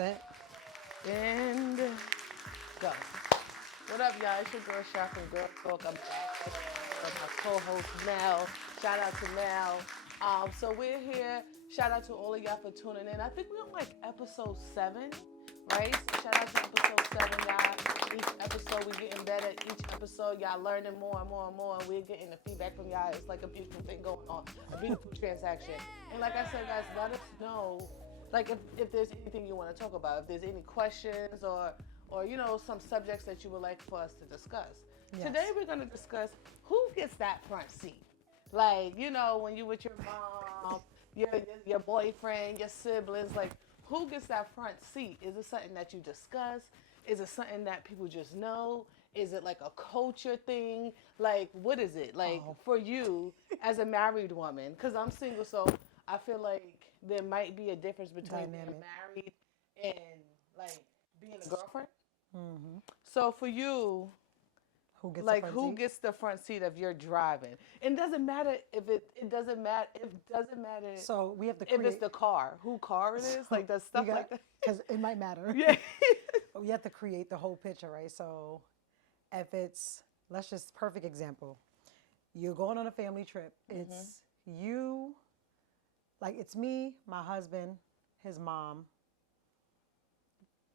set. And go. What up, y'all? It's your girl Shop from Gurrltalk. I'm back with my co-host Mel. Shout out to Mel. So we're here. Shout out to all of y'all for tuning in. I think we're on like episode 7, right? So shout out to episode 7, y'all. Each episode we're getting better. Each episode y'all learning more and more and more, and we're getting the feedback from y'all. It's like a beautiful thing going on, a beautiful transaction. And like I said, guys, let us know like if there's anything you want to talk about, if there's any questions or some subjects that you would like for us to discuss. Yes. Today we're going to discuss who gets that front seat. Like, when you with your mom, your boyfriend, your siblings, like who gets that front seat? Is it something that you discuss? Is it something that people just know? Is it like a culture thing? Like, what is it? Like, for you as a married woman, because I'm single, so I feel like there might be a difference between being married and like being a girlfriend. So for you, who gets the front seat if you're driving? And doesn't matter if it doesn't matter So we have to if create. it's the car, who car it is, like does stuff like that. Because it might matter. Yeah. But we have to create the whole picture, right? So if it's, let's just, perfect example. You're going on a family trip. It's you, like it's me, my husband, his mom,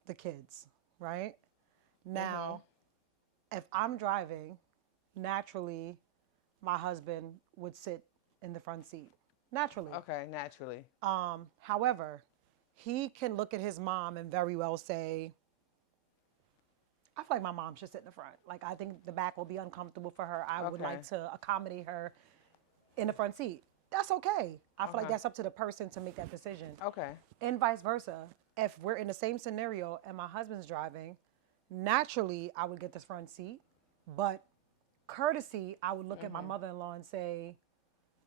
the kids, right? Now, if I'm driving, naturally, my husband would sit in the front seat. Naturally. Okay, naturally. However, he can look at his mom and very well say, I feel like my mom should sit in the front. Like, I think the back will be uncomfortable for her. I would like to accommodate her in the front seat. That's okay. I feel like that's up to the person to make that decision. Okay. And vice versa. If we're in the same scenario and my husband's driving, naturally, I would get this front seat. But courtesy, I would look at my mother-in-law and say,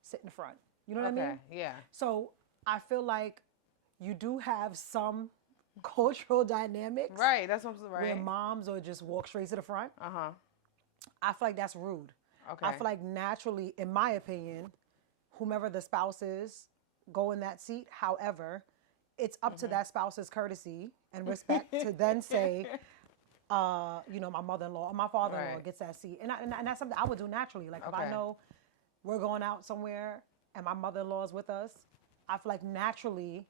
sit in the front. You know what I mean? Yeah. So I feel like you do have some cultural dynamics. Right, that's what I'm Where right. moms will just walk straight to the front. Uh-huh. I feel like that's rude. Okay. I feel like naturally, in my opinion, whomever the spouse is, go in that seat. However, it's up to that spouse's courtesy and respect to then say, my mother-in-law or my father-in-law gets that seat. And that's something I would do naturally. Like if I know we're going out somewhere and my mother-in-law is with us, I feel like naturally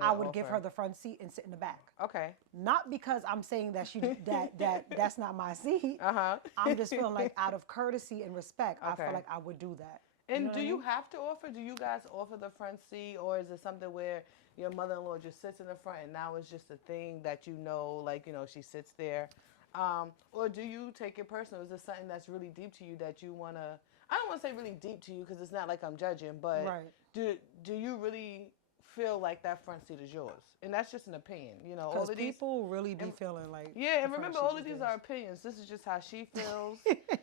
I would give her the front seat and sit in the back. Okay. Not because I'm saying that that's not my seat. I'm just feeling like out of courtesy and respect, I feel like I would do that. And do you have to offer? Do you guys offer the front seat, or is it something where your mother-in-law just sits in the front and now it's just a thing that she sits there? Or do you take it personal? Is it something that's really deep to you that you want to, I don't want to say really deep to you because it's not like I'm judging, but do you really feel like that front seat is yours? And that's just an opinion, all Because of these people really be feeling like... Yeah, and remember, all of these are opinions. This is just how she feels.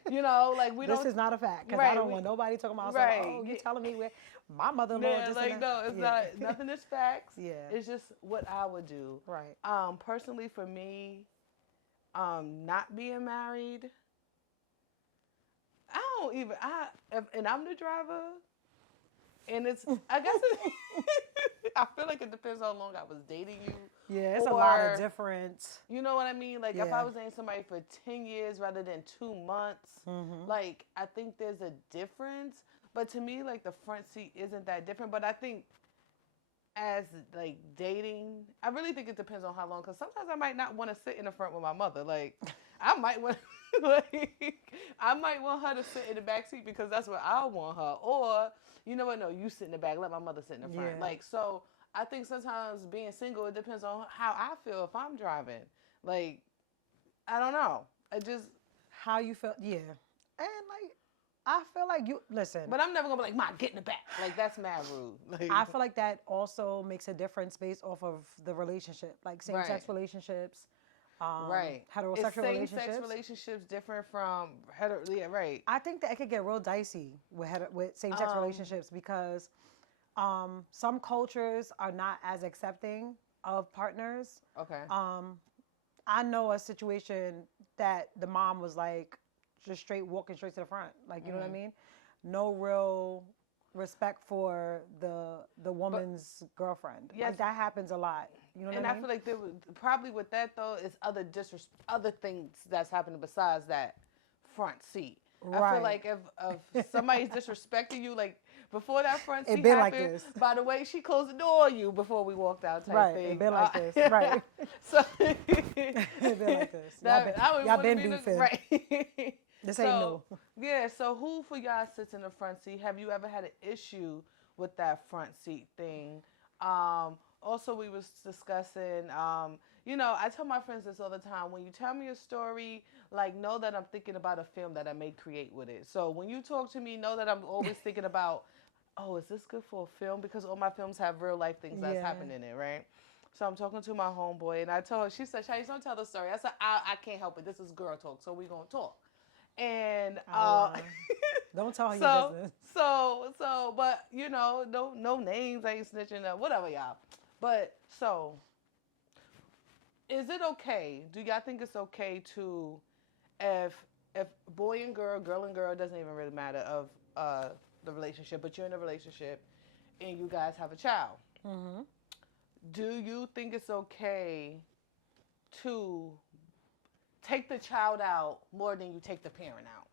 Like we This don't... is not a fact, because Right, I don't want nobody talking about, you're telling me where my mother-in-law Yeah, just... like, no, it's not, nothing is facts. Yeah. It's just what I would do. Right. Personally, for me, not being married, I don't even... and I'm the driver, and it's... I guess I feel like it depends how long I was dating you. Yeah, it's a lot of different... You know what I mean? Like, if I was dating somebody for 10 years rather than 2 months, like, I think there's a difference. But to me, like, the front seat isn't that different. But I think as, like, dating, I really think it depends on how long. Because sometimes I might not want to sit in the front with my mother. Like, I might want... I might want her to sit in the back seat because that's what I want her. Or, you know what? No, you sit in the back. Let my mother sit in the front. Yeah. Like, so... I think sometimes being single, it depends on how I feel if I'm driving. Like, I don't know. I just... How you feel, yeah. And, like, I feel like you... Listen. But I'm never going to be like, Ma, get in the back. Like, that's mad rude. Like, I feel like that also makes a difference based off of the relationship. Like, same-sex relationships. Heterosexual relationships. Same-sex relationships different from... Yeah, right. I think that it could get real dicey with same-sex relationships because... some cultures are not as accepting of partners. Okay. I know a situation that the mom was like just walking straight to the front. Like, you know what I mean? No real respect for the woman's girlfriend. Yes. Like that happens a lot. You know what And I I mean? feel like there was probably with that though is other things that's happening besides that front seat. I feel Right. like if somebody's disrespecting you, like before that front It seat been like happened, this. by the way she closed the door on you before we walked out type Right. It thing. been like this. Right. So It been like this. that I would Y'all want to been be the beefing. right. This ain't So new. yeah, so who for y'all sits in the front seat? Have you ever had an issue with that front seat thing? Also, we was discussing. I tell my friends this all the time. When you tell me a story, like know that I'm thinking about a film that I may create with it. So when you talk to me, know that I'm always thinking about, oh, is this good for a film? Because all my films have real life things that's Yeah. happening in it, right? So I'm talking to my homeboy, and I told her. She said, "Shanice, don't tell the story." I said, "I can't help it. This is girl talk, so we gonna talk." And Oh, don't tell her your so business. but no names. I ain't snitching up, whatever, y'all. But so, is it okay? Do y'all think it's okay to, if boy and girl and girl, doesn't even really matter of the relationship, but you're in a relationship and you guys have a child. Mm-hmm. Do you think it's okay to take the child out more than you take the parent out?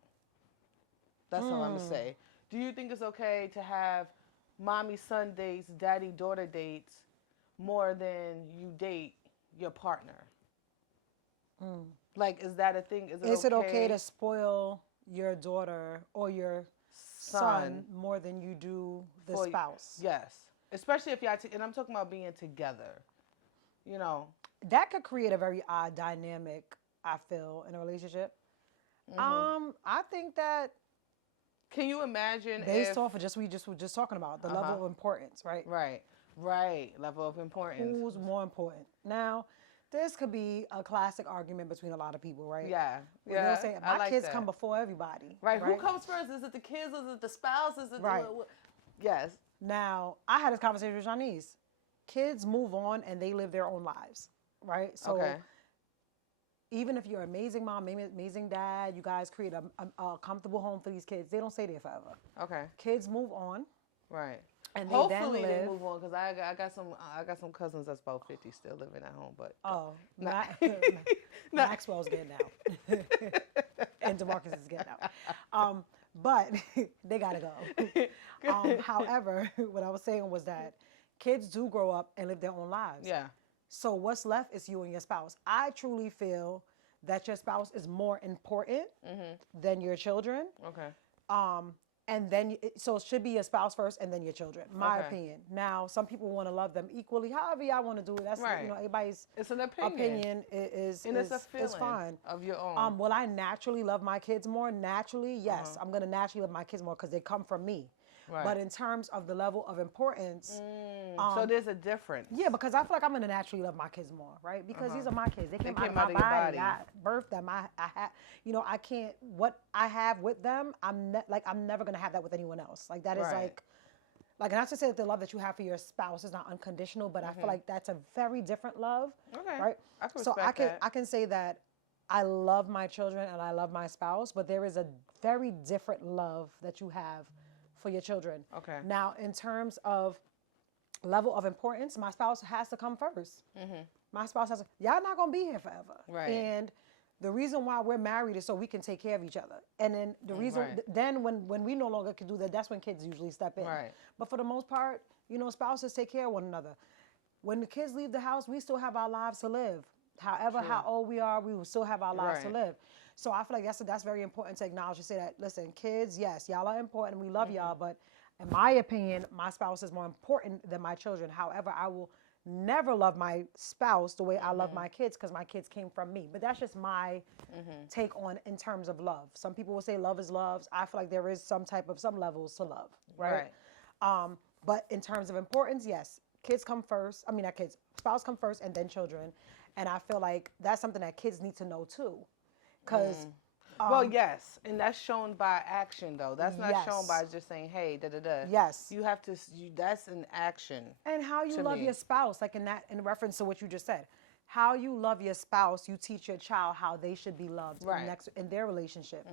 That's all I'm gonna say. Do you think it's okay to have mommy son dates, daddy daughter dates more than you date your partner? Like, is that a thing? Is it okay to spoil your daughter or your son more than you do the spouse? Yes, especially if y'all. And I'm talking about being together. You know. That could create a very odd dynamic, I feel, in a relationship. I think that Can you imagine based off of we were just talking about the level of importance, right? Right, level of importance. Who's more important? Now, this could be a classic argument between a lot of people, right? Yeah, Where they'll say, my like kids that. come before everybody. Right. Who comes first? Is it the kids? Is it the spouse? Is it Right. Yes. Now, I had this conversation with Janice. Kids move on and they live their own lives, right? So even if you're an amazing mom, amazing dad, you guys create a comfortable home for these kids, they don't stay there forever. Okay. Kids move on. Right. And hopefully they move on, because I got some cousins that's about 50 still living at home, but Maxwell's getting out and DeMarcus is getting out, but they gotta go. However, what I was saying was that kids do grow up and live their own lives. Yeah. So what's left is you and your spouse. I truly feel that your spouse is more important than your children. Okay. And then, so it should be your spouse first and then your children, my opinion. Now, some people want to love them equally. However y'all want to do it, that's, everybody's it's an opinion is it's a feeling fine. of your own. Will I naturally love my kids more? Naturally, yes. I'm going to naturally love my kids more because they come from me. Right. But in terms of the level of importance, so there's a difference. Yeah, because I feel like I'm gonna naturally love my kids more, right? Because these are my kids. They came out of my your body. I birthed them. I had, I can't. What I have with them, I'm never gonna have that with anyone else. Like that is like, not to say that the love that you have for your spouse is not unconditional, but I feel like that's a very different love. Okay. Right. I can respect that. I can say that I love my children and I love my spouse, but there is a very different love that you have for your children. Okay. Now, in terms of level of importance, my spouse has to come 1st. My spouse has to, y'all not going to be here forever. Right. And the reason why we're married is so we can take care of each other. And then the reason, then when we no longer can do that, that's when kids usually step in. Right. But for the most part, spouses take care of one another. When the kids leave the house, we still have our lives to live. However, how old we are, we will still have our lives to live. So I feel like that's very important to acknowledge, to say that, listen, kids, yes, y'all are important. We love y'all. But in my opinion, my spouse is more important than my children. However, I will never love my spouse the way I love my kids, because my kids came from me. But that's just my take on in terms of love. Some people will say love is love. I feel like there is some levels to love, right? But in terms of importance, yes, kids come first. I mean, not kids, spouse come first and then children. And I feel like that's something that kids need to know too. Because well, yes, and that's shown by action, though. That's not shown by just saying, "Hey, da da da." Yes, you have to. That's an action. And how you love your spouse, like in reference to what you just said, how you love your spouse, you teach your child how they should be loved in their relationship.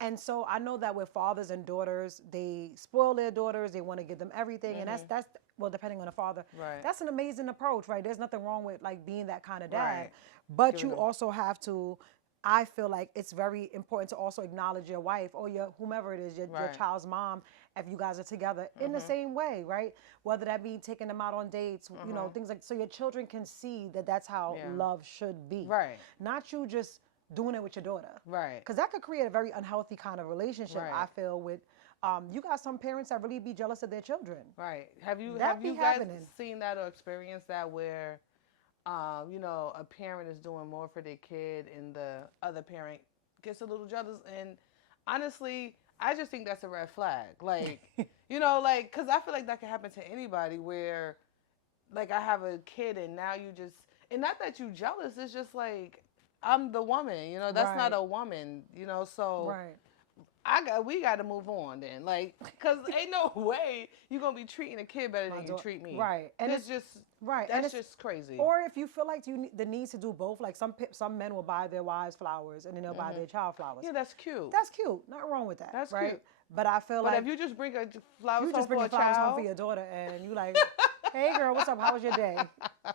And so I know that with fathers and daughters, they spoil their daughters. They want to give them everything, and that's well, depending on the father. Right. That's an amazing approach, right? There's nothing wrong with like being that kind of dad. Right. But Giving you them- also have to, I feel like it's very important to also acknowledge your wife or your whomever it is, your Right. child's mom, if you guys are together in the same way, right? Whether that be taking them out on dates, you know, things like, so your children can see that that's how Yeah. love should be. Right. Not you just doing it with your daughter. Right. Because that could create a very unhealthy kind of relationship, Right. I feel, with, you got some parents that really be jealous of their children. Right. Have you That be guys happening. seen that or experienced that where, you know, a parent is doing more for their kid and the other parent gets a little jealous? And honestly, I just think that's a red flag. Like, you know, like, because I feel like that can happen to anybody where, like, I have a kid and now you just, and not that you jealous, it's just like, I'm the woman, you know, that's not Right. a woman, you know, so. Right. We got to move on then, like, cause ain't no way you gonna be treating a kid better than you treat me, Right. And it's just right. And That's it's just crazy. Or if you feel like you need the need to do both, like some men will buy their wives flowers and then they'll buy their child flowers. Yeah, that's cute. That's cute. Nothing wrong with that. That's right? cute. But I feel But like if you just bring a flowers you home just bring for a flowers home child, for your daughter and you like, hey girl, what's up? How was your day?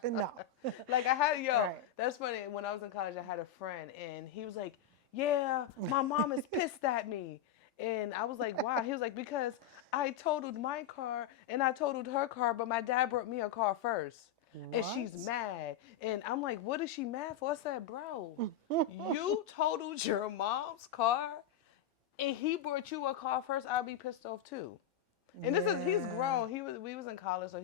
No. like I had Right. That's funny. When I was in college, I had a friend and he was like, "Yeah, my mom is pissed at me." And I was like, "Why?" He was like, "Because I totaled my car and I totaled her car, but my dad brought me a car first. And she's What? mad." And I'm like, "What is she mad for?" I said, "Bro, you totaled your mom's car and he brought you a car first. I'll be pissed off too." And he's grown. We was in college, so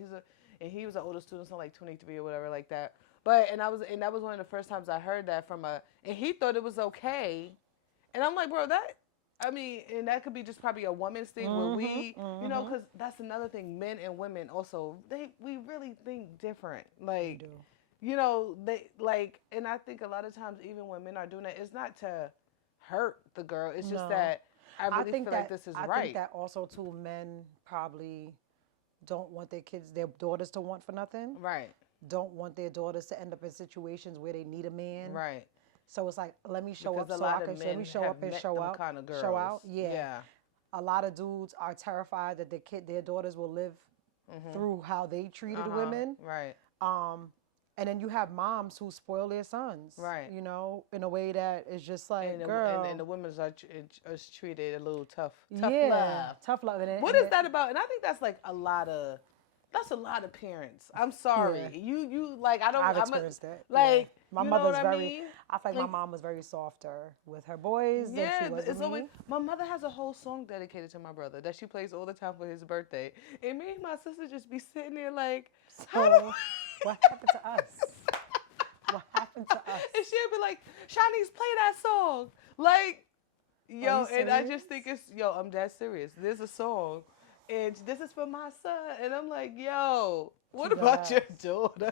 he was an older student, so like 23 or whatever like that. But and that was one of the first times I heard that from and he thought it was okay. And I'm like, bro, and that could be just probably a woman's thing where we, you know, because that's another thing. Men and women also, we really think different. Like, do. you know, they like, and I think a lot of times, even when men are doing that, it's not to hurt the girl. It's just No. that I really think feel that like this is I right. think that also too, men probably don't want their daughters to want for nothing. Right. Don't want their daughters to end up in situations where they need a man. Right. So it's like, let me show Because up a so lot I of can let men me show have up and met show them out. kind of Show out. girls. Yeah. Yeah. A lot of dudes are terrified that their daughters will live through how they treated women. Right. And then you have moms who spoil their sons. Right. You know, in a way that is just like, And girl. and the women are treated a little tough yeah, love. tough love. What is that about? And I think that's like a lot of parents. I'm sorry. Yeah. You like I don't. I've experienced that. Like Yeah. My you mother's know what very. I mean? I feel like my mom was very softer with her boys than she was with it's me. always my mother has a whole song dedicated to my brother that she plays all the time for his birthday. And me and my sister just be sitting there like, how do What happened to us? What happened to us? And she'll be like, Shanice, play that song. Like, yo, you and I serious? just think I'm dead serious. There's a song, and this is for my son. And I'm like, yo, what about your daughter?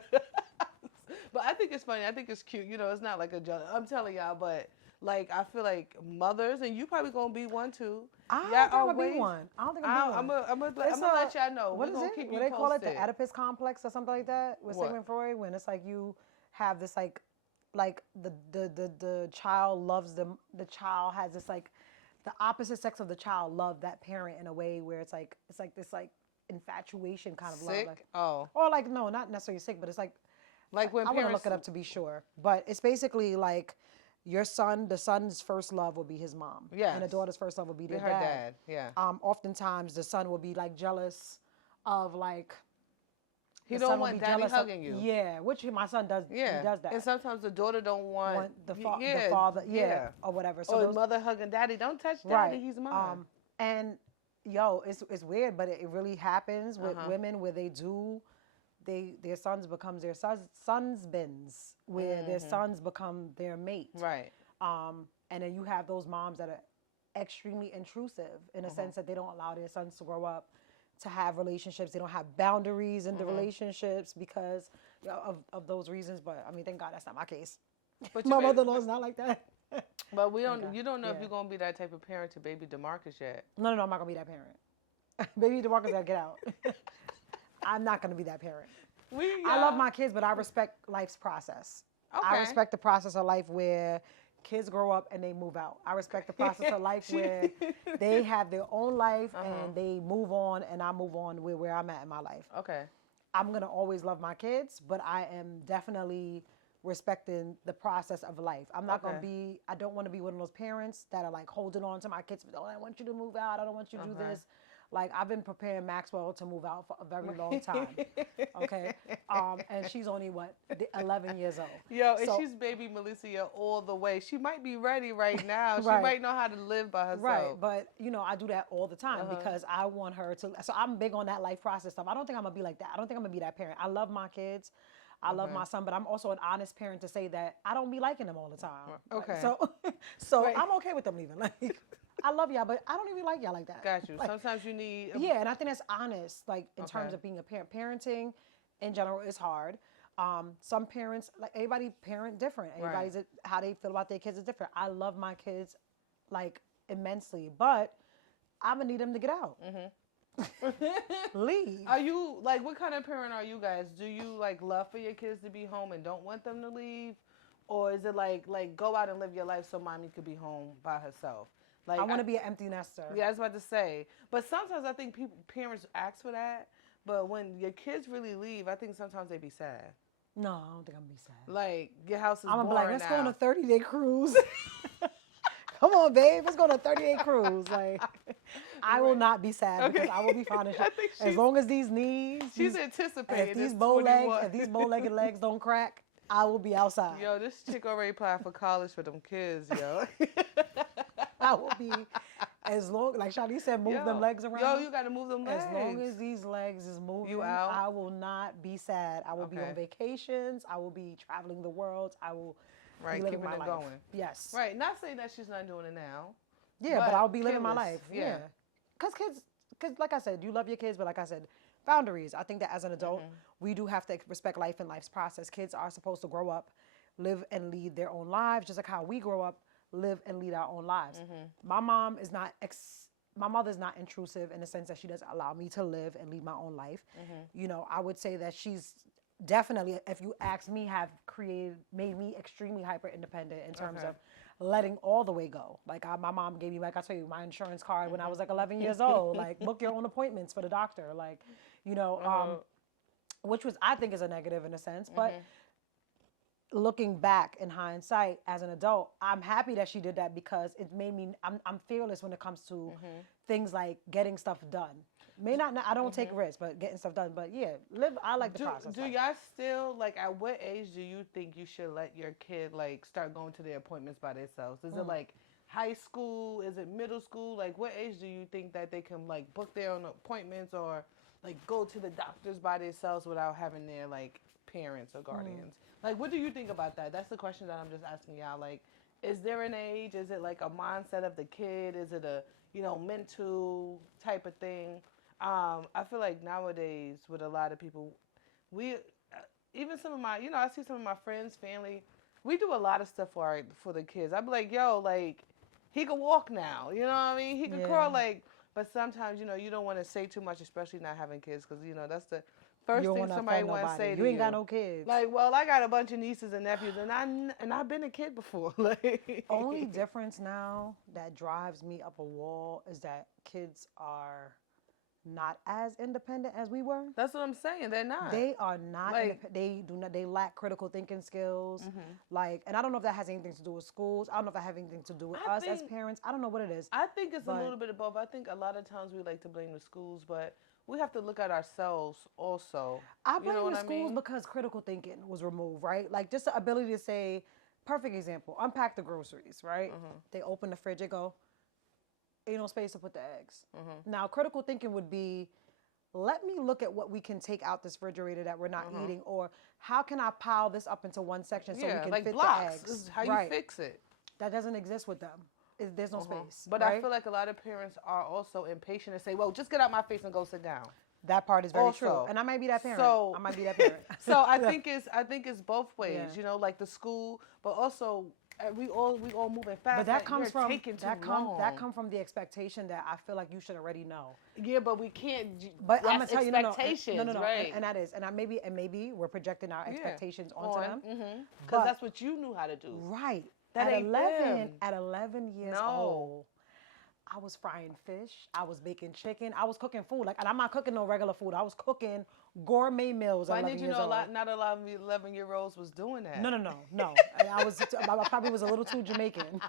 But I think it's funny. I think it's cute. You know, it's not like a joke. I'm telling y'all, but like, I feel like mothers, and you probably gonna be one too. I don't think I'm gonna be one. I don't think I'm gonna be one. I'm gonna let y'all know. What We're is gonna it? keep What you they call it? posted. The Oedipus complex or something like that with What? Sigmund Freud, when it's like you have this like the child loves the child has this like the opposite sex of the child love that parent in a way where it's like this like infatuation kind of Sick? love. Or like no, not necessarily sick, but it's like When I want to parents look it up to be sure. But it's basically like the son's first love will be his mom. Yes. And the daughter's first love will be her dad. Yeah. Oftentimes the son will be like jealous of like He the don't son will want be daddy jealous of- hugging you. Yeah, which my son does. Yeah. He does that. And sometimes the daughter don't want The father, or whatever. So or those, mother hugging daddy. Don't touch daddy. right. He's mine. And it's weird, but it really happens with women where their sons become their sons bins, where their sons become their mate. Right. And then you have those moms that are extremely intrusive in a sense that they don't allow their sons to grow up to have relationships. They don't have boundaries in the relationships because of those reasons. But I mean, thank God that's not my case. But My mother-in-law's not like that. But you don't know if Yeah. you're gonna be that type of parent to baby DeMarcus yet. No, I'm not gonna be that parent. Baby DeMarcus gotta get out. I'm not gonna be that parent. I love my kids, but I respect life's process. Okay. I respect the process of life where kids grow up and they move out. I respect the process of life where they have their own life and they move on, and I move on with where I'm at in my life. Okay. I'm going to always love my kids, but I am definitely respecting the process of life. I'm not going to be, I don't want to be one of those parents that are like holding on to my kids. Oh, I want you to move out. I don't want you to do this. Like, I've been preparing Maxwell to move out for a very long time. Okay. And she's only 11 years old. Yo, and she's baby Melissa all the way. She might be ready right now. She might know how to live by herself. Right. But, I do that all the time because I want her to. So I'm big on that life process stuff. I don't think I'm going to be like that. I don't think I'm going to be that parent. I love my kids. I love my son, but I'm also an honest parent to say that I don't be liking them all the time. Okay. So I'm okay with them leaving. Like, I love y'all, but I don't even like y'all like that. Got you. Like, sometimes you need. Yeah, and I think that's honest. Like, in terms of being a parent, parenting in general is hard. Some parents, like, everybody parent different. Everybody's how they feel about their kids is different. I love my kids like immensely, but I'm gonna need them to get out. Leave. Are you like, what kind of parent are you guys? Do you like love for your kids to be home and don't want them to leave, or is it like go out and live your life so mommy could be home by herself? Like, I want to be an empty nester. Yeah, I was about to say. But sometimes I think parents ask for that. But when your kids really leave, I think sometimes they be sad. No, I don't think I'm gonna be sad. Like, your house is I'm gonna be like, let's now. go on a 30-day cruise. Come on, babe. Let's go on a 30-day cruise. Like, I will not be sad because I will be fine and shit. As long as these knees, she's anticipating. If these bow-legged legs don't crack, I will be outside. Yo, this chick already applied for college for them kids, yo. I will be, as long, like Shadi said, move them legs around. Yo, you got to move them legs. As long as these legs is moving, I will not be sad. I will be on vacations. I will be traveling the world. I will be living my life. Going. Yes. Right. Not saying that she's not doing it now. Yeah, but I'll be living my life. Yeah. Because like I said, you love your kids, but like I said, boundaries. I think that as an adult, we do have to respect life and life's process. Kids are supposed to grow up, live and lead their own lives, just like how we grow up, live and lead our own lives. My mom is not my mother's not intrusive in the sense that she doesn't allow me to live and lead my own life. I would say that she's definitely, if you ask me, made me extremely hyper independent in terms of letting all the way go. Like, my mom gave me, like I tell you, my insurance card when I was like 11 years old. Like, book your own appointments for the doctor. Like, which was, I think, is a negative in a sense, but looking back in hindsight as an adult, I'm happy that she did that because it made me, I'm fearless when it comes to things like getting stuff done. I don't take risks, but getting stuff done. But yeah, I like the process. Do y'all still, like, at what age do you think you should let your kid, like, start going to their appointments by themselves? Is it like high school? Is it middle school? Like, what age do you think that they can, like, book their own appointments or, like, go to the doctors by themselves without having their, like, parents or guardians? Like, what do you think about that? That's the question that I'm just asking y'all. Like, is there an age? Is it like a mindset of the kid? Is it a, mental type of thing? I feel like nowadays with a lot of people, even some of my, I see some of my friends, family, we do a lot of stuff for the kids. I'd be like, yo, like, he can walk now. You know what I mean? He can crawl, like, but sometimes, you don't want to say too much, especially not having kids, because, that's the first thing somebody want to say to you. You ain't got no kids. Like, well, I got a bunch of nieces and nephews, and I've been a kid before. Like, only difference now that drives me up a wall is that kids are not as independent as we were. That's what I'm saying. They're not. They are not. They do not. They lack critical thinking skills. Like, and I don't know if that has anything to do with schools. I don't know if that has anything to do with us as parents. I don't know what it is. I think it's a little bit of both. I think a lot of times we like to blame the schools, but we have to look at ourselves also. I blame the schools because critical thinking was removed, right? Like, just the ability to say, perfect example, unpack the groceries, right? They open the fridge, they go, ain't no space to put the eggs. Now, critical thinking would be, let me look at what we can take out this refrigerator that we're not eating, or how can I pile this up into one section so we can fit blocks. the eggs? This is how you fix it. That doesn't exist with them. There's no space. But I feel like a lot of parents are also impatient and say, well, just get out my face and go sit down. That part is very true. And I might be that parent. I might be that parent. So I think it's both ways, like the school, but also we all moving fast. But that comes from that come from the expectation that I feel like you should already know. Yeah, but we can't. But I'm gonna tell you, no, right? And that is, and maybe we're projecting our expectations onto them. Because that's what you knew how to do. Right. That at ain't 11, them. at 11 years No. old, I was frying fish. I was baking chicken. I was cooking food. Like, and I'm not cooking no regular food. I was cooking gourmet meals at Why 11 did you years know old. not a lot of 11-year-olds was doing that? No. I probably was a little too Jamaican,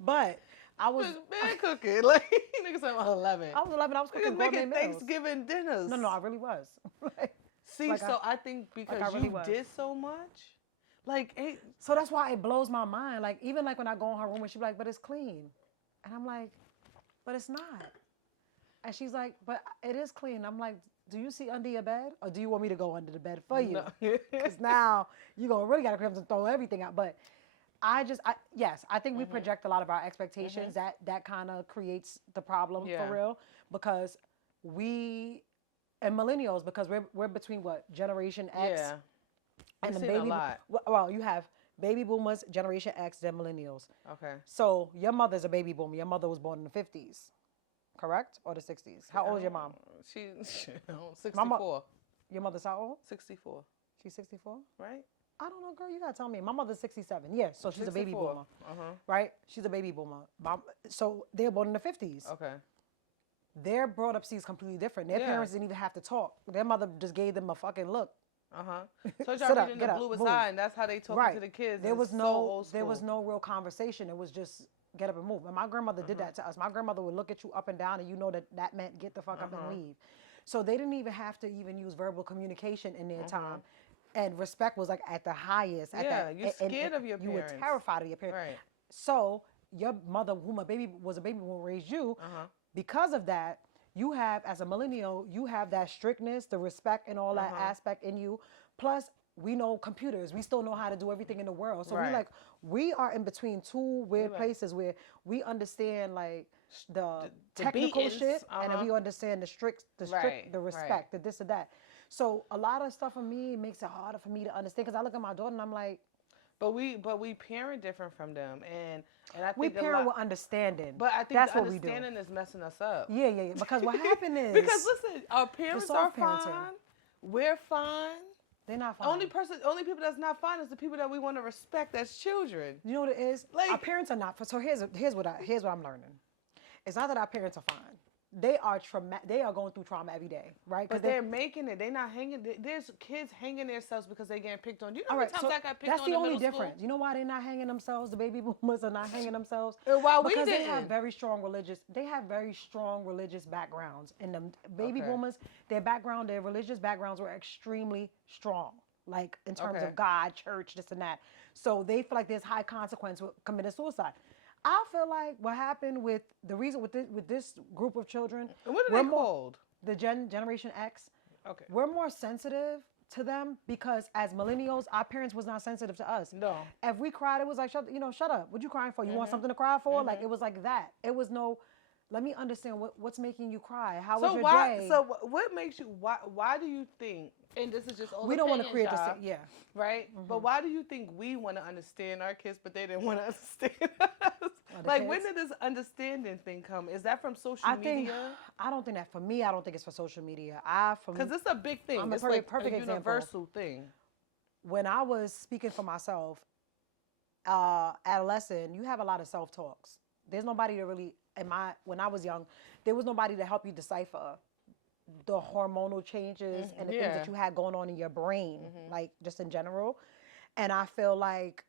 but I was. Man cooking. Like, niggas say, I'm 11. I was 11. I was cooking Niggas gourmet making meals. Thanksgiving dinners. No, I really was. See, like so I think because I really you was. did so much, like, So that's why it blows my mind. Like, even like when I go in her room and she's like, but it's clean. And I'm like, but it's not. And she's like, but it is clean. I'm like, do you see under your bed? Or do you want me to go under the bed for you? Because now you're going to really got to come and throw everything out. But yes, I think we project a lot of our expectations. That kind of creates the problem for real. Because and millennials, because we're between what? Generation X. Yeah. And the seen a lot. Well, you have baby boomers, Generation X, then millennials. Okay. So your mother's a baby boomer. Your mother was born in the 50s, correct? Or the 60s? How old is your mom? She's 64. Your mother's how old? 64. She's 64? Right? I don't know, girl. You got to tell me. My mother's 67. Yeah, so she's 64. a baby boomer. Right? She's a baby boomer. So they're born in the 50s. Okay. Their brought up is completely different. Their parents didn't even have to talk. Their mother just gave them a fucking look. So Sit y'all up, reading get the up, bluest move. eye, and that's how they talk to the kids. There was It's no so old there was school. no real conversation. It was just get up and move. And my grandmother did that to us. My grandmother would look at you up and down, and you know that meant get the fuck up and leave. So they didn't even have to even use verbal communication in their time. And respect was like at the highest. You're scared of your You parents. were terrified of your parents. Right. So your mother, whom was a baby who raised you, because of that, you have, as a millennial, you have that strictness, the respect and all that aspect in you. Plus, we know computers. We still know how to do everything in the world. So we are in between two weird places where we understand like the technical beatings, shit, and then we understand the respect, the this or that. So a lot of stuff for me makes it harder for me to understand because I look at my daughter and I'm like, but we parent different from them, and I think we parent with understanding. But I think that's the what we do. understanding is messing us up. Yeah. Because what happened is because listen, our parents are soft parenting. fine. We're fine. They're not fine. Only people that's not fine is the people that we want to respect as children. You know what it is? Like, our parents are not. So here's what I'm learning. It's not that our parents are fine. They are They are going through trauma every day, right? But they're making it. They're not hanging. There's kids hanging themselves because they're getting picked on. You know how many times I got picked on in middle school? That's the only difference. You know why they're not hanging themselves? The baby boomers are not hanging themselves. Why we because didn't? They have very strong religious backgrounds. And the baby boomers, their religious backgrounds were extremely strong. Like in terms of God, church, this and that. So they feel like there's high consequence with committing suicide. I feel like what happened with this group of children. What are they called? The Generation X. Okay. We're more sensitive to them because as millennials, our parents was not sensitive to us. No. If we cried, it was like, shut up. What you crying for? You want something to cry for? Like it was like that. It was no. Let me understand what's making you cry. How was your day? So what makes you? Why do you think? And this is just all we don't want to create this. Yeah. Right. But why do you think we want to understand our kids, but they didn't want to understand us? Like when did this understanding thing come? Is that from social media? I don't think that. For me, I don't think it's for social media. Because it's a big thing. I'm it's a like perfect a universal example. thing. When I was speaking for myself, adolescent, you have a lot of self-talks. There's nobody to really, when I was young, there was nobody to help you decipher the hormonal changes and the things that you had going on in your brain, like just in general. And I feel like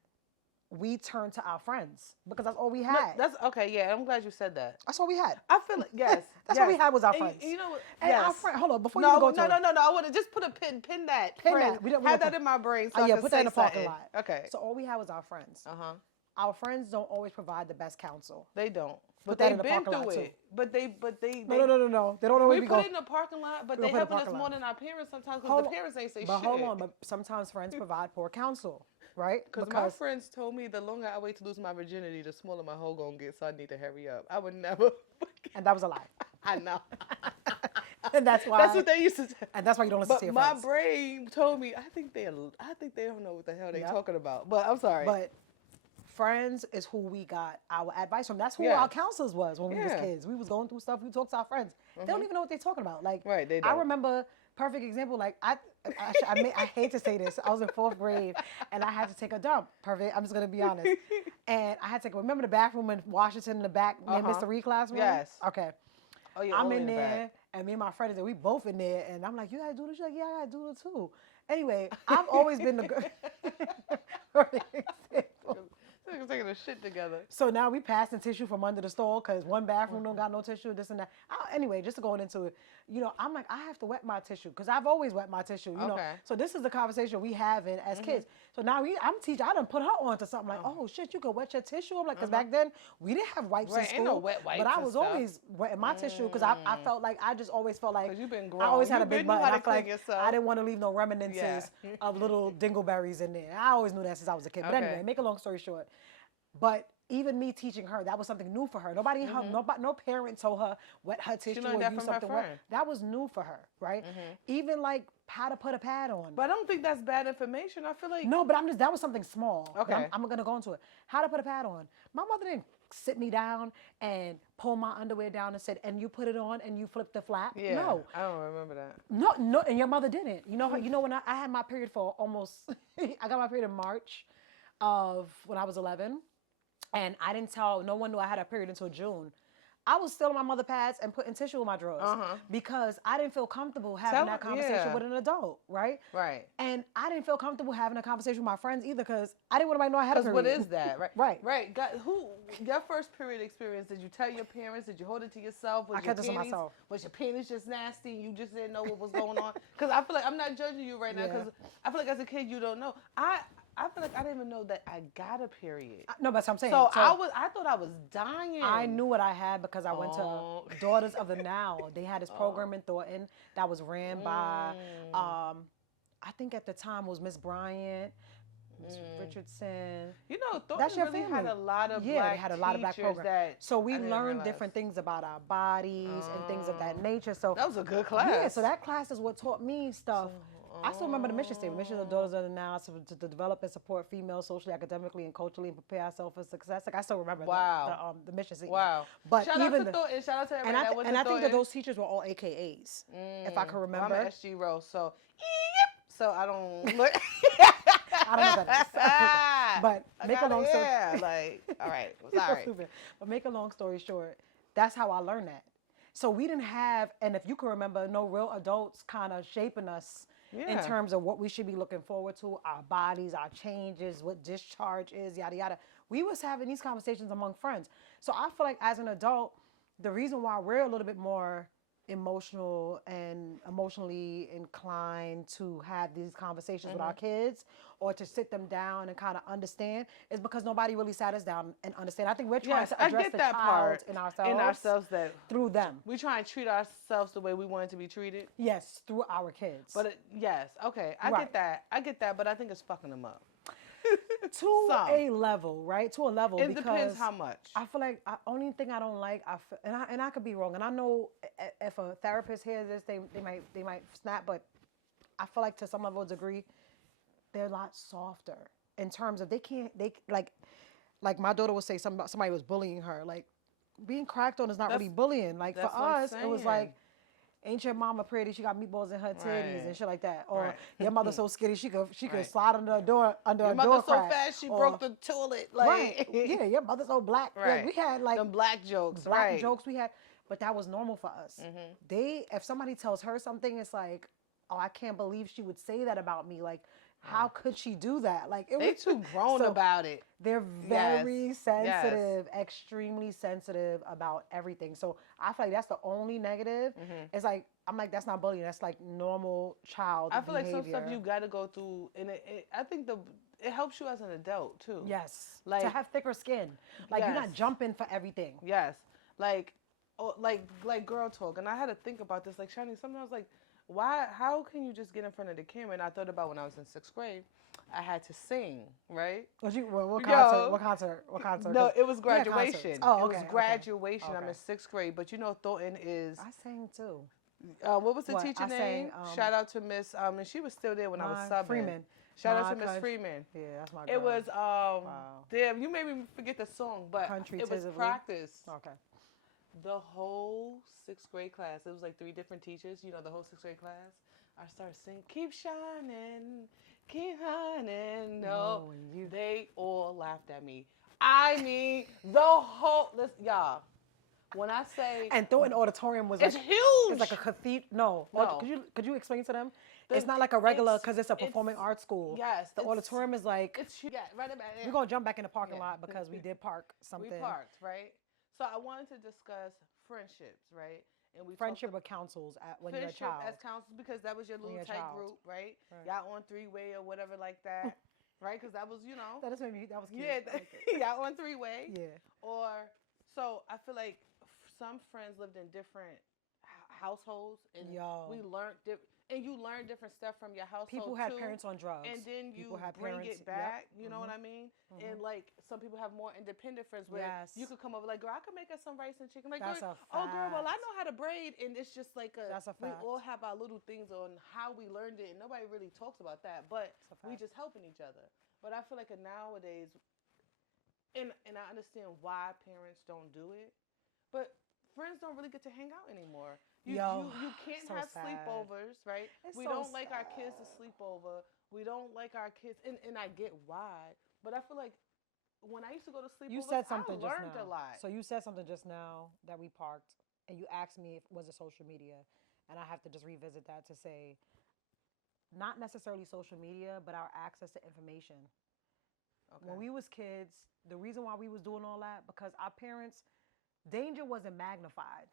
we turned to our friends because that's all we had. No, that's okay. Yeah, I'm glad you said that. That's all we had. I feel like yes. That's what we had was our friends. You know what? And our friend. Hold on, before you go to no. I want to just put a pin that. Pin friend. that. We don't have that in my brain. So I can put say that in the parking something. lot. Okay. So all we had was our friends. Our friends don't always provide the best counsel. They don't. But they've been through it. But they. No. They don't always We put it in the parking lot, but they helping us more than our parents sometimes because the parents ain't say shit. But hold on, but sometimes friends provide poor counsel, right? Because my friends told me the longer I wait to lose my virginity, the smaller my hole gonna get, so I need to hurry up. I would never. And that was a lie. I know. And that's why. That's what they used to say. And that's why you don't listen to your friends. But my brain told me, I think they don't know what the hell they're talking about. But I'm sorry. But friends is who we got our advice from. That's who our counselors was when we was kids. We was going through stuff. We talked to our friends. They don't even know what they're talking about. Like, right, they don't. I remember perfect example. Like I hate to say this. I was in 4th grade and I had to take a dump. Perfect. I'm just gonna be honest. And I had to take. Remember the bathroom in Washington in the back near Mr. Reed classroom? Yes. Okay. Oh, you're I'm only in the there, back. and me and my friend is there. We both in there, and I'm like, "You gotta do this." She's like, "Yeah, I gotta do it too." Anyway, I've always been the good. Perfect example. They're taking a shit together. So now we passing tissue from under the stall because one bathroom don't got no tissue, this and that. Anyway, just to go into it, I'm like, I have to wet my tissue because I've always wet my tissue, you know. Okay. So this is the conversation we having as kids. So now I'm teaching. I done put her on to something like, oh shit, you could wet your tissue. I'm like, because back then we didn't have wipes in Right, school, ain't no wet wipes but I and was stuff. always wetting my tissue because I felt like I just always felt like 'Cause you've been I always grown. had a You big knew butt. how And I to felt like clean yourself. I didn't want to leave no reminiscences Yeah. of little dingleberries in there. I always knew that since I was a kid. But Okay. anyway, make a long story short. But even me teaching her, that was something new for her. No parent told her wet her tissue learned or that use from her something wet. friend. That was new for her, right? Even like how to put a pad on. But I don't think that's bad information. I feel like No, but that was something small. Okay. I'm gonna go into it. How to put a pad on. My mother didn't sit me down and pull my underwear down and said, and you put it on and you flip the flap. yeah, No. I don't remember that. No, and your mother didn't. You know when I had my period for almost I got my period in March of when I was 11. And I didn't tell, no one knew I had a period until June. I was still on my mother pads and putting tissue in my drawers because I didn't feel comfortable having that conversation with an adult, right? Right. And I didn't feel comfortable having a conversation with my friends either because I didn't want anybody to know I had a period. What is that? Right. Right. Right. Your first period experience, did you tell your parents? Did you hold it to yourself? I kept this to myself. Was your penis just nasty? You just didn't know what was going on? Because I feel like, I'm not judging you right now because I feel like as a kid, you don't know. I feel like I didn't even know that I got a period. No, but that's what I'm saying. So I thought I was dying. I knew what I had because I went to Daughters of the Now. They had this program in Thornton that was ran by, I think at the time was Miss Bryant, Miss Richardson. You know, Thornton That's your really family. had a lot of they black had a lot of black teachers programs. So we I didn't learned realize. different things about our bodies and things of that nature. So That was a good class. Yeah, so that class is what taught me stuff. I still remember the mission statement. Mission of the Daughters of the Now to develop and support females socially, academically, and culturally, and prepare ourselves for success. Like I still remember the mission statement. Wow. But shout even out to Thornton. Shout out to everybody that went and to I think that Thornton. those teachers were all AKAs, if I can remember. I'm an SG row, so yep. So I don't look. I don't know what that is. But make a long story. Like, all right, So sorry. stupid. But make a long story short, that's how I learned that. So we didn't have, and if you can remember, no real adults kind of shaping us in terms of what we should be looking forward to, our bodies, our changes, what discharge is, yada, yada. We was having these conversations among friends. So I feel like as an adult, the reason why we're a little bit more emotional and emotionally inclined to have these conversations with our kids or to sit them down and kind of understand is because nobody really sat us down and understand. I think we're trying to address the child in ourselves that through them. we try and treat ourselves the way we want to be treated. Yes, through our kids. But yes, okay, I get that, but I think it's fucking them up. to a level, right? To a level. It because depends how much. I feel like only thing I don't like, and I could be wrong, and I know if a therapist hears this, they might snap, but I feel like to some level of degree, they're a lot softer in terms of they like my daughter would say somebody was bullying her, like being cracked on is not really bullying. Like for us, it was like, ain't your mama pretty? She got meatballs in her titties and shit like that. Or your mother so skinny she could slide under a door your a door mother so crack. fast she broke the toilet. Like Yeah, your mother so black. Right. Like, we had like them black jokes. black jokes we had, but that was normal for us. If somebody tells her something, it's like, oh, I can't believe she would say that about me. Like, how could she do that? Like, They too grown about it. They're very sensitive, extremely sensitive about everything. So I feel like that's the only negative. It's like, I'm like, that's not bullying. That's like normal child I feel behavior. like some stuff you got to go through, and I think it helps you as an adult too. Yes, like to have thicker skin. Like you're not jumping for everything. Yes, like Gurrltalk, and I had to think about this. Like Shani, sometimes like, how can you just get in front of the camera? And I thought about when I was in 6th grade, I had to sing, right? What concert? No, it was graduation. Oh, okay. It was graduation. Okay. I'm in 6th grade, but you know, Thornton is. I sang too. What was the teacher name? Shout out to Miss, and she was still there when I was subbing. Freeman. Shout out to Miss Freeman. Yeah, that's my girl. It was, damn, you made me forget the song, but it was practice. Okay. The whole 6th grade class, it was like 3 different teachers, you know, the whole 6th grade class. I started singing, keep shining, keep shining. No, No, and you. they all laughed at me. I mean, the whole, listen, y'all, when I say And Thornton Auditorium was it's like, it's like a huge. cathedral. No, No. could you explain to them? The- It's not like a regular it's- because it's a performing arts school. Yes. The auditorium is like. It's huge. Yeah, right about We're gonna jump back in the parking Yeah. lot because we did park We something. parked, right? So I wanted to discuss friendships, right? And we Friendship talked with councils when you're a friendship child. as counsels because that was your When little you're a tight child. group, right? Right. Y'all on three-way or whatever like that, right? Because that was, That was maybe that was cute. yeah, I like it. y'all on three-way. Yeah. Or so I feel like some friends lived in different households, and Yo. we learned and you learn different stuff from your household. People had too, parents on drugs. and then People you had bring parents, it back. yep. You know what I mean? And like some people have more independent friends where Yes. you could come over like, girl, I could make us some rice and chicken. Like, That's girl, a oh girl, well I fact. know how to braid, and it's just like That's a we fact. all have our little things on how we learned it, and nobody really talks about that. But That's a we fact. just helping each other. But I feel like nowadays, and I understand why parents don't do it, but friends don't really get to hang out anymore. You can't so have sad. sleepovers, right? It's We so don't like our kids to sad. sleep over. We don't like our kids, and I get why, but I feel like when I used to go to sleepovers, You said something I just learned now. a lot. So you said something just now that we parked, and you asked me if it was a social media, and I have to just revisit that to say, not necessarily social media, but our access to information. Okay. When we was kids, the reason why we was doing all that because our parents, danger wasn't magnified.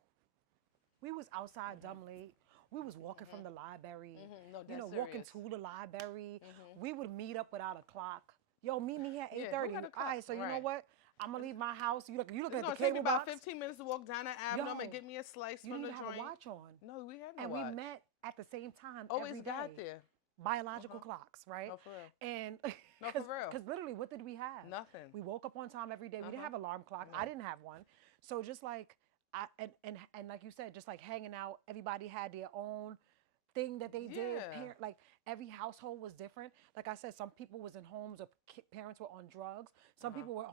We was outside dumb late. We was walking from the library. No, You know, that's walking serious. to the library. We would meet up without a clock. Yo, meet me here at Yeah, 8:30. who got a All clock? right, so you know Right. what? I'm gonna leave my house. You looking It's at the gonna take me cable about box. 15 minutes to walk down the avenue Yo, and get me a slice You from didn't the even have joint. a watch on. No, we had no And watch. we met at the same time Always every day. got there. Biological clocks, right? No, for real. And No, for real. because literally, what did we have? Nothing. We woke up on time every day. We didn't have alarm clock. No. I didn't have one. So just like and like you said, just like hanging out, everybody had their own thing that they did. Yeah. Like every household was different. Like I said, some people was in homes or parents were on drugs. Some people were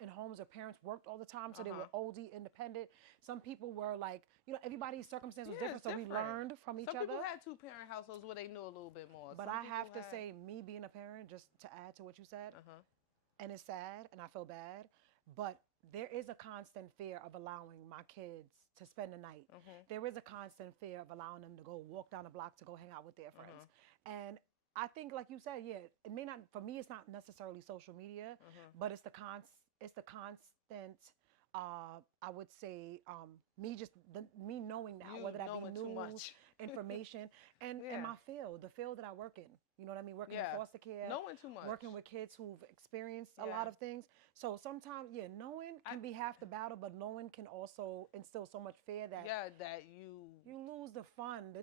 in homes or parents worked all the time, so they were oldie independent. Some people were like, everybody's circumstance was Yeah, different, it's so we different. learned from each Some other. people had two-parent households where they knew a little bit more. But Some I have people to say, me being a parent, just to add to what you said, and it's sad and I feel bad, but there is a constant fear of allowing my kids to spend the night. There is a constant fear of allowing them to go walk down the block to go hang out with their friends. And I think, like you said, yeah, it may not, for me, it's not necessarily social media, but it's the constant, I would say, me knowing now, You whether that knowing be too news, much. information, and Yeah. my field, the field that I work in. You know what I mean? Working Yeah. in foster care, Knowing too much. working with kids who've experienced a Yeah. lot of things. So sometimes, knowing can be half the battle, but knowing can also instill so much fear that that you lose the fun, the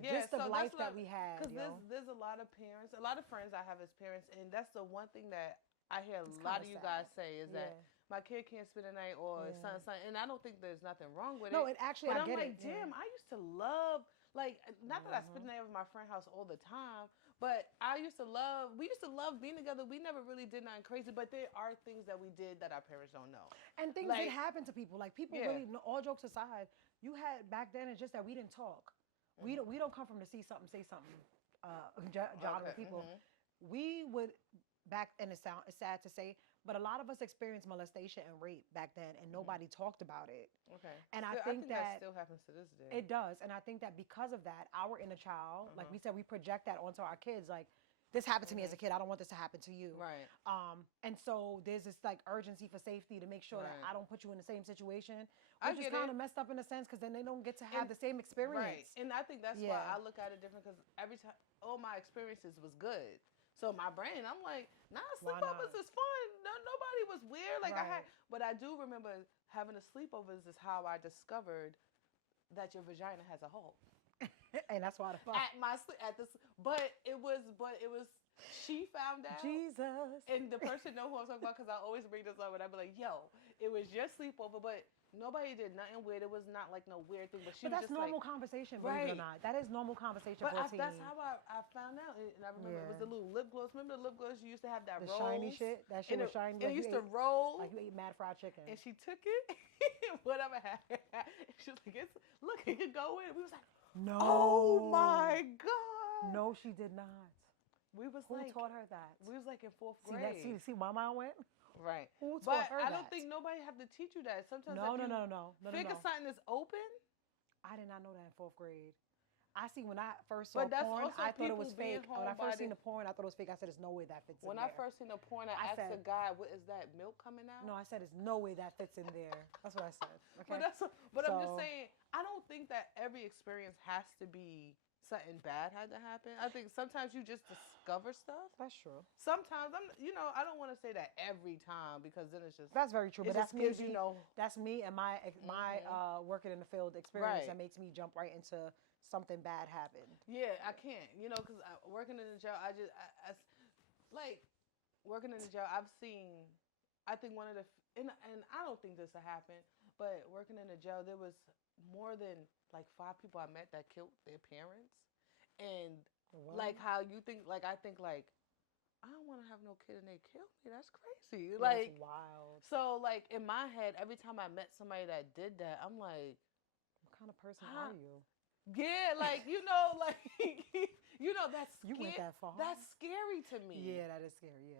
Yeah, gist so of that's life what that we had. Because there's a lot of parents, a lot of friends I have as parents, and that's the one thing that I hear It's a lot kinda of you sad. guys say is that Yeah. my kid can't spend the night or Yeah. son, and I don't think there's nothing wrong with No, it. it actually, But I I'm get like, it. Yeah. damn, I used to love, like, not that I spend the night over my friend's house all the time, but we used to love being together. We never really did nothing crazy, but there are things that we did that our parents don't know. And things Like- did happen to people. Like people Yeah. really, all jokes aside, you had back then. It's just that we didn't talk. We don't come from to see something, say something. Genre Okay, people. We would back, and it's sad to say, but a lot of us experienced molestation and rape back then, and nobody talked about it. Okay. And I Still- think that still happens to this day. it does, and I think that because of that, our inner child, like we said, we project that onto our kids. Like, this happened to me as a kid. I don't want this to happen to you. Right. And so there's this like urgency for safety to make sure that Right. I don't put you in the same situation, I which is get kind it. of messed up in a sense because then they don't get to have And- the same experience. Right. And I think that's why Yeah. I look at it different because every time all my experiences was good. So my brain, I'm like, Why sleepovers not? is fun. No, nobody was weird. Like I had, Right. but I do remember having a sleepovers is how I discovered that your vagina has a hole. And that's why the fuck. At my at this, but it was. She found out. Jesus. And the person know who I'm talking about because I always bring this up and I be like, yo, it was your sleepover, but nobody did nothing weird. It was not like no weird thing, but she But was that's just normal like, conversation, believe it or Right. not. That is normal conversation but for a teen. that's how I found out. And I remember it was Yeah. the little lip gloss. Remember the lip gloss you used to have that The rolls? shiny shit. That shit And was it, shiny. and Like it you used to ate, roll. like you ate mad fried chicken. And she took it, whatever happened. She was like, look, it could go in. We was like, No. Oh my God. No, she did not. We was Who like, taught her that? we was like in fourth See grade. that? See, my mind went. Right. Who taught But her I that? don't think nobody have to teach you that. Sometimes No, if no, you no, no, no, figure no. something is open, I did not know that in fourth grade. I see when I first saw but that's porn, also I thought it people was being fake. When I home by first seen the. the porn, I thought it was fake. I said, "There's no way that fits in When there." I first seen the porn, I I asked the said- guy, "What is that milk coming out?" No, I said, "There's no way that fits in there." That's what I said. Okay. But I'm just So- saying, I don't think that every experience has to be something bad had to happen. I think sometimes you just discover stuff. That's true. Sometimes I don't want to say that every time because then it's just That's very true. it But that's just gives maybe that's me and my working in the field experience Right. that makes me jump right into something bad happened. yeah, I can't, because working in the jail, I like working in the jail. I've seen, I think one of the and I don't think this will happen, but working in the jail, there was more than like 5 people I met that killed their parents, and What? like how you think, like I think like I don't want to have no kid and they kill me. That's crazy. Yeah, Like that's wild. so, like in my head, every time I met somebody that did that, I'm like. What kind of person Huh? are you? Yeah, like like that's You went that far? That's scary to me. Yeah, that is scary. Yeah.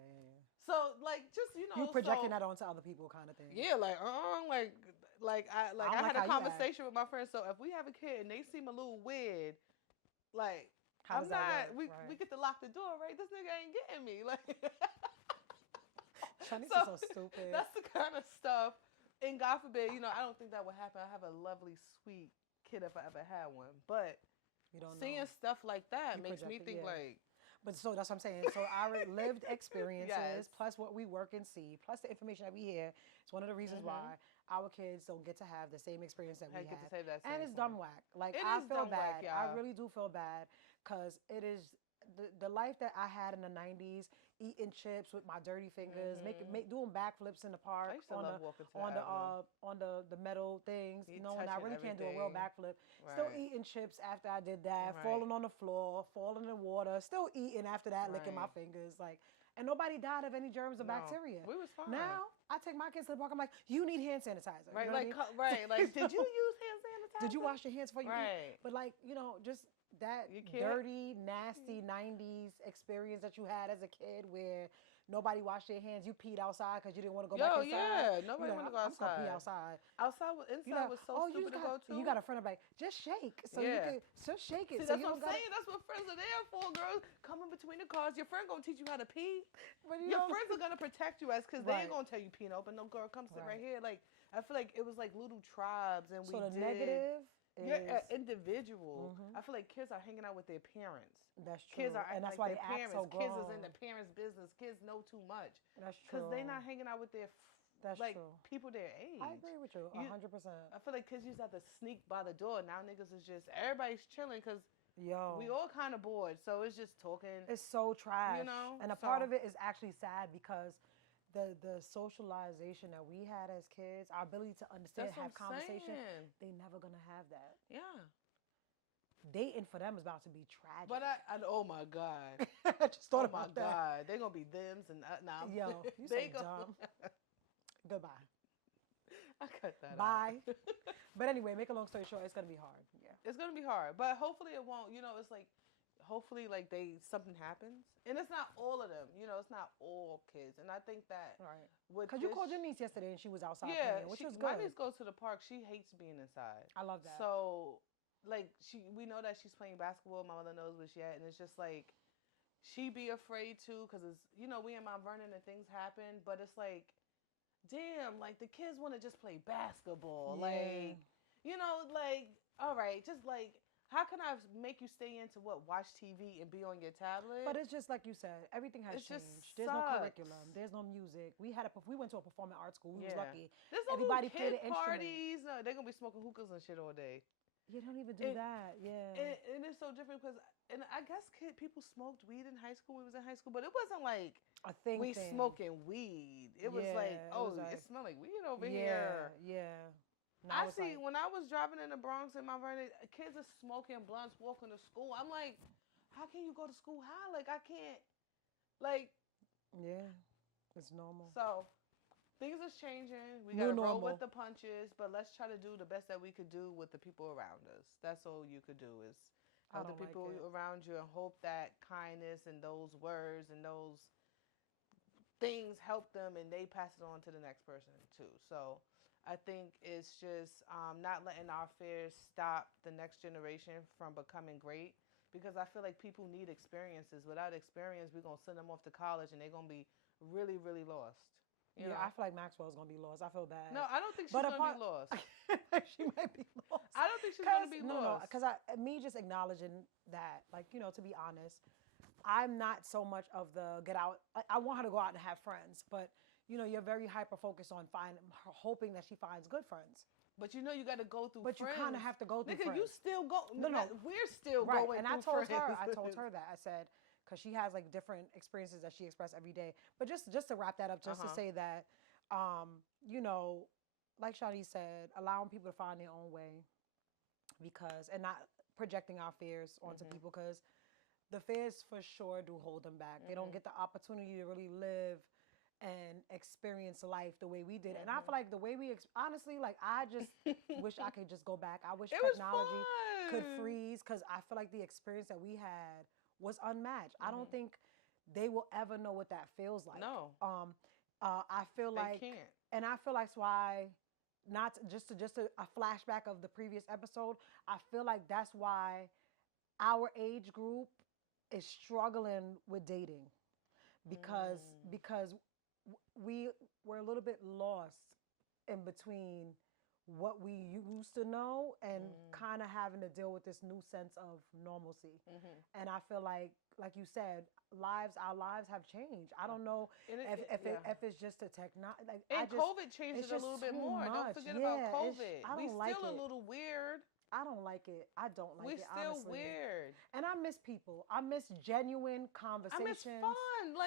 So like just You projecting that onto other people, kind of thing. Yeah, I like had how a you conversation with my friends. So if we have a kid and they seem a little weird, like How I'm does that not. work? We get to lock the door, right? This nigga ain't getting me. Like Shanice is so stupid. That's the kind of stuff. And God forbid, I don't think that would happen. I have a lovely, sweet kid if I ever had one. But You don't seeing know. stuff like that You makes me project it, think yeah. like. But so that's what I'm saying. So our lived experiences, Yes. plus what we work and see, plus the information that we hear, it's one of the reasons why our kids don't get to have the same experience that we Get to have. say that And same it's thing. dumb whack. Like It I is feel dumb bad. whack, y'all. I really do feel bad because it is the life that I had in the '90s, eating chips with my dirty fingers, doing backflips in the park I used to love walking to the on the metal things. You And I touching really can't do a real everything. backflip. Still Right. eating chips after I did that, Right. falling on the floor, falling in the water, still eating after that, licking my Right. fingers, like, and nobody died of any germs or No, bacteria. we was fine. Now I take my kids to the park. I'm like, you need hand sanitizer. Right, You know like what I mean? right, like did you use hand sanitizer? Did you wash your hands before you Right. eat? But like, just that You can't- dirty, nasty '90s experience that you had as a kid where nobody washed their hands. You peed outside because you didn't want to go back inside. yeah, nobody want to go I'm gonna pee outside. outside. Inside was so stupid to go to. You got a friend of like, just shake. So you can just shake it. See, so that's you what I'm don't saying. That's what friends are there for, girls. Coming between the cars. Your friend gonna teach you how to pee. But Your friends are gonna protect you because they ain't Right. gonna tell you peeing open. No, girl, come sit right Right. here. Like I feel like it was like little tribes, and So we the did. negative is You're individual. I feel like kids are hanging out with their parents. that's true. Kids are acting and that's like why their they parents. act so Kids grown. is in the parents' business. Kids know too much. That's true. Because they not hanging out with their That's like true. people their age. I agree with you 100%. I feel like kids used to have to sneak by the door. Now niggas is just everybody's chilling because Yo, we all kind of bored. So it's just talking. it's so trash. And a part so- of it is actually sad because the socialization that we had as kids, our ability to understand, That's what have I'm conversation, saying. they never gonna have that. Yeah. Dating for them is about to be tragic. But oh my God. I just thought Oh my about that. God. They're going to be thems and nah. Yo, you so They dumb. Goodbye. I cut that out. Bye. But anyway, make a long story short, it's gonna be hard. Yeah. It's going to be hard. But hopefully it won't. It's like, hopefully like something happens. And it's not all of them. It's not all kids. And I think that. Right. With Because you called your niece yesterday and she was outside yeah, playing, which was my good. niece goes to the park. She hates being inside. I love that. So, like, we know that she's playing basketball. My mother knows where she at, and it's just like, she be afraid too, because it's we in Mount Vernon and things happen. But it's like, damn, like the kids want to just play basketball, Yeah. like all right, just like. How can I make you stay into watch TV and be on your tablet? But it's just like you said, everything has It just changed. There's no sucks. curriculum. There's no music. We went to a performing arts school. We was lucky. There's no Everybody little played kid an instrument. parties. No, they're gonna be smoking hookahs and shit all day. You don't even do that. Yeah. And it's so different because, and I guess people smoked weed in high school when we was in high school, but it wasn't like a thing. we smoking weed. It was like, it smelled like weed over here. Yeah. Now I see when I was driving in the Bronx in Mount Vernon, kids are smoking blunts walking to school. I'm like, how can you go to school high? Like I can't, like. Yeah, it's normal. So, things is changing. We New gotta roll normal. with the punches, but let's try to do the best that we could do with the people around us. That's all you could do is I help the don't like people it. around you and hope that kindness and those words and those things help them and they pass it on to the next person too. So I think it's just not letting our fears stop the next generation from becoming great because I feel like people need experiences. Without experience, we're going to send them off to college and they're going to be really, really lost. You Yeah, know? I feel like Maxwell's gonna be lost. I feel bad. No, I don't think she's But going to apart, be lost. she might be lost. I don't think she's going to be No, lost. because me just acknowledging that, like, to be honest, I'm not so much of the get out. I want her to go out and have friends, but you're very hyper focused on hoping that she finds good friends. But you got to go through But friends. you kind of have to go through Nigga, friends. you still go. No. We're still Right, going and through I told friends. her that. I said, because she has like different experiences that she expressed every day. But just to wrap that up, just to say that, you know, like Shawty said, allowing people to find their own way, and not projecting our fears onto people, because the fears for sure do hold them back. They don't get the opportunity to really live and experience life the way we did. And I feel like the way honestly, like, I just wish I could just go back. I wish It was technology could fun. freeze, because I feel like the experience that we had was unmatched. I don't think they will ever know what that feels like. No. I feel They like, can't. and I feel like that's why, not just a flashback of the previous episode. I feel like that's why our age group is struggling with dating, because we're a little bit lost in between what we used to know and kind of having to deal with this new sense of normalcy. And I feel like you said, our lives have changed. I don't know if it's just a technology. Like, and COVID changed it a little bit more. Don't forget about COVID. I We don't like still it. a little weird. I don't like it. I don't like We're it, still honestly. weird. And I miss people. I miss genuine I conversations. miss fun.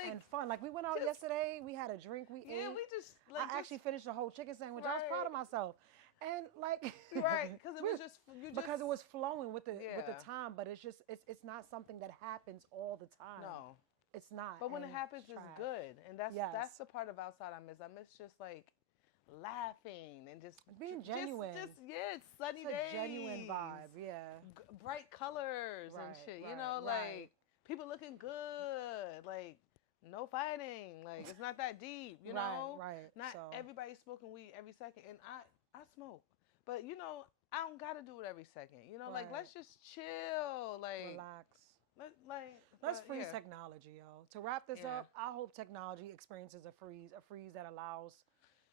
And fun. Like, we went out yesterday. We had a drink. We ate. We just I actually finished the whole chicken sandwich. I was proud of myself. And like, right, because it was just because it was flowing with the Yeah. time. But it's not something that happens all the time. No. It's not. But when it And happens, it's it's trash. good, and that's Yes. the part of outside I miss. I miss just like laughing and just Being genuine. Just it's sunny It's a days, genuine vibe. Yeah. bright colors and Right, shit. right, Like people looking good, like no fighting. Like it's not that deep. You know, Right. not So, everybody's smoking weed every second, and I smoke, but I don't gotta do it every second. Like Right. let's just chill, like relax. let's Let's freeze technology, yo. To wrap this Yeah. up, I hope technology experiences a freeze that allows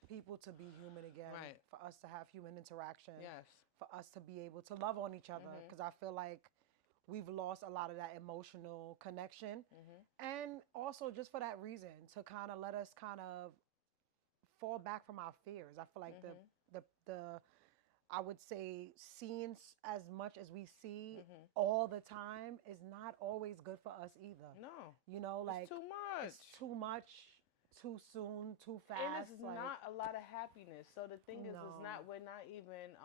people to be human again, Right. for us to have human interaction, Yes. for us to be able to love on each other, because I feel like we've lost a lot of that emotional connection, and also just for that reason, to kind of let us kind of fall back from our fears. I feel like the I would say seeing as much as we see all the time is not always good for us either. No. Like, It's too much. It's too much, too soon, too fast. And it's like, not a lot of happiness. So the thing is, No. we're not even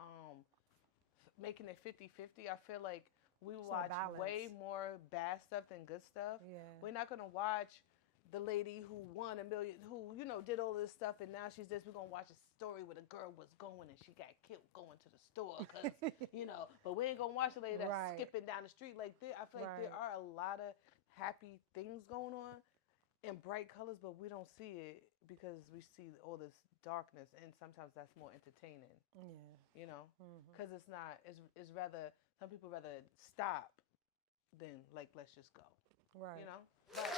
making it 50-50. I feel like we It's no watch balance. way more bad stuff than good stuff. Yeah. We're not going to watch the lady who won $1 million, who, did all this stuff, and now she's this. We're going to watch a story where the girl was going and she got killed going to the store, because, but we ain't going to watch the lady that's Right. skipping down the street. Like, I feel like there are a lot of happy things going on in bright colors, but we don't see it because we see all this darkness, and sometimes that's more entertaining. Yeah. Because it's not. It's rather, some people rather stop than like let's just go. Right. But